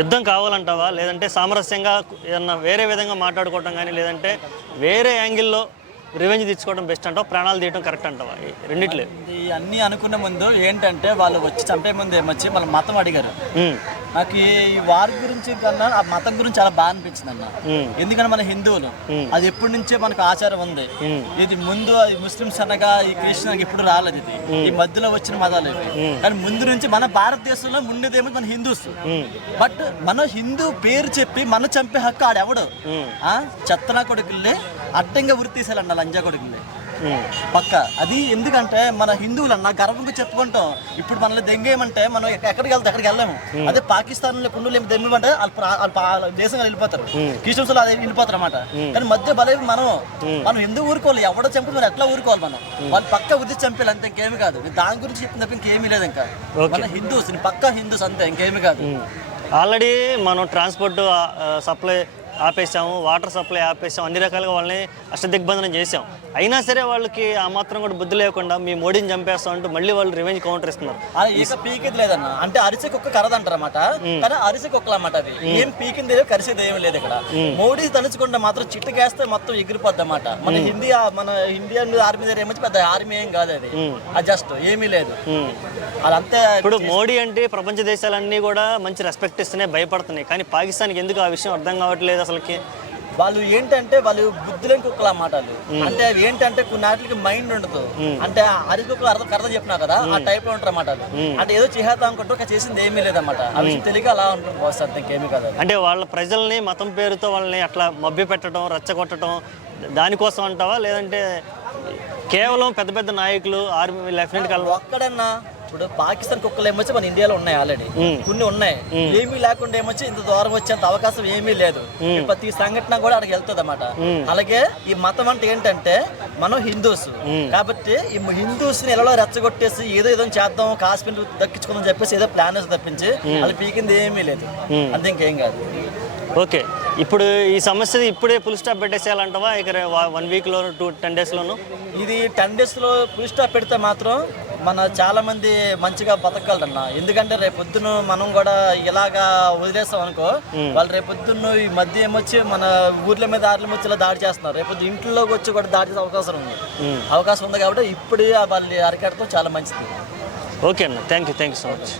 యుద్ధం కావాలంటావా, లేదంటే సామరస్యంగా ఏదన్నా వేరే విధంగా మాట్లాడుకోవటం కానీ, లేదంటే వేరే యాంగిల్లో రివెంజ్ తెచ్చుకోవడం బెస్ట్ అంటావా, ప్రాణాలు తీయడం కరెక్ట్ అంటావా? రెండిట్లే అన్నీ అనుకునే ముందు ఏంటంటే వాళ్ళు వచ్చి చంపే ముందు ఏమొచ్చి వాళ్ళ మతం అడిగారు. నాకు ఈ వారి గురించి కన్నా ఆ మతం గురించి చాలా బాగా అనిపించింది అన్న. ఎందుకంటే మన హిందువులు అది ఎప్పటి నుంచే మనకు ఆచారం ఉంది. ఇది ముందు ముస్లిమ్స్ అనగా ఈ క్రిస్టియన్ ఎప్పుడు రాలేదు, ఇది ఈ మధ్యలో వచ్చిన మతాలు ఇవి. కానీ ముందు నుంచి మన భారతదేశంలో ఉండేదేమో మన హిందూస్. బట్ మన హిందూ పేరు చెప్పి మన చంపే హక్కు ఆడెవడు? చెత్తనా కొడుకుల్ని అడ్డంగా ఉరి తీసేయాలన్న లంజా కొడుకుల్ని పక్క. అది ఎందుకంటే మన హిందువులన్నా గర్వంగా చెప్పుకుంటాం. ఇప్పుడు మనల్ని దెంగేయమంటే మనం ఎక్కడికి వెళ్తే అక్కడికి వెళ్ళాము. అదే పాకిస్తాన్ లో కుండలు ఏమి దెంగమంటే వాళ్ళు దేశంగా వెళ్ళిపోతారు, క్రిస్టియన్స్ అదే వెళ్ళిపోతారు అన్నమాట. కానీ మధ్య బలే మనం ఎందుకు ఊరుకోవాలి? ఎవడో చంపి మనం ఎట్లా ఊరుకోవాలి? మనం వాళ్ళు పక్క ఉద్దేశం చంపేయాలి అంతే, ఇంకేమి కాదు. దాని గురించి చెప్పిన తప్ప ఇంకేమీ లేదు. ఇంకా మన హిందూస్ పక్కా హిందూస్ అంతే, ఇంకేమి కాదు. ఆల్రెడీ మనం ట్రాన్స్పోర్ట్ సప్లై ఆపేసాము, వాటర్ సప్లై ఆపేసాం, అన్ని రకాలుగా వాళ్ళని అష్టదిగ్బంధనం చేసాం. అయినా సరే వాళ్ళకి ఆ మాత్రం కూడా బుద్ధి లేకుండా మీ మోడీని చంపేస్తాం అంటూ మళ్ళీ వాళ్ళు రివెంజ్ కౌంటర్ ఇస్తున్నారు. ఇక పీకింది లేదన్న, అంటే అరిసె కుక్క కరదంటారు అన్నమాట. కానీ అరిసె కుక్కలు అన్నమాట. అది ఏం పీకింది కరిసేది ఏమి లేదు. ఇక్కడ మోడీ తలుచుకుంటే మాత్రం చిట్టుకేస్తే మొత్తం ఎగిరిపోద్ది అన్నమాట. మన ఇండియన్ ఆర్మీ దగ్గర ఏమొచ్చి పెద్ద ఆర్మీ ఏం కాదు, అది జస్ట్ ఏమీ లేదు. అదంతే. ఇప్పుడు మోడీ అంటే ప్రపంచ దేశాలన్నీ కూడా మంచి రెస్పెక్ట్ ఇస్తున్నాయి, భయపడుతున్నాయి. కానీ పాకిస్తాన్కి ఎందుకు ఆ విషయం అర్థం కావట్లేదు అసలుకి? వాళ్ళు ఏంటంటే వాళ్ళు బుద్ధిలేని కుక్కలు అన్నమాట. అంటే అవి ఏంటంటే కొన్ని వాటికి మైండ్ ఉండదు. అంటే అరిసి కుక్కలు అర్థం చెప్పినా కదా, ఆ టైప్ లో ఉంటారు అన్నమాట. అంటే ఏదో చేద్దాం అనుకుంటూ చేసింది ఏమీ లేదన్నమాట. అవి తెలియక అలా ఉంటుంది బాస్, అంతే, ఇంకేమీ కదా. అంటే వాళ్ళ ప్రజల్ని మతం పేరుతో వాళ్ళని అట్లా మభ్య పెట్టడం, రెచ్చగొట్టడం దానికోసం అంటావా, లేదంటే కేవలం పెద్ద పెద్ద నాయకులు ఆర్మీ లెఫ్టినెంట్ కావాలి ఒక్కడన్నా? ఇప్పుడు పాకిస్తాన్ కుక్కలు ఏమొచ్చి మన ఇండియాలో ఉన్నాయి, ఆల్రెడీ కొన్ని ఉన్నాయి. ఏమీ లేకుండా ఏమొచ్చి ఇంత దూరం వచ్చేంత అవకాశం ఏమీ లేదు. ప్రతి సంఘటన కూడా అక్కడికి వెళ్తుంది అన్నమాట. అలాగే ఈ మతం అంటే ఏంటంటే మనం హిందూస్ కాబట్టి ఈ హిందూస్ ని ఎలా రెచ్చగొట్టేసి ఏదో చేద్దాం, కాశ్మీర్ దక్కించుకుందాం చెప్పేసి ఏదో ప్లాన్ తప్పించి వాళ్ళు పీకింది ఏమీ లేదు, అంతే, ఇంకేం కాదు. ఓకే, ఇప్పుడు ఈ సమస్య ఇప్పుడే ఫుల్ స్టాప్ పెట్టేసేయాలంటావా? ఇక 1 వీక్లో 10 డేస్లోను? ఇది 10 డేస్లో ఫుల్ స్టాప్ పెడితే మాత్రం మన చాలా మంది మంచిగా బతకగలరన్న. ఎందుకంటే రేపొద్దున మనం కూడా ఇలాగా వదిలేస్తాం అనుకో, వాళ్ళు రేపొద్దున్న ఈ మధ్య ఏమొచ్చి మన ఊర్ల మీద ఆర్ల మీద ఇలా దాడి చేస్తున్నారు. రేపొద్దు ఇంట్లోకి వచ్చి కూడా దాడి చేసే అవకాశం ఉంది కాబట్టి ఇప్పుడు వాళ్ళు అరికట్టడం చాలా మంచిది. ఓకే అన్న, థ్యాంక్ యూ సో మచ్.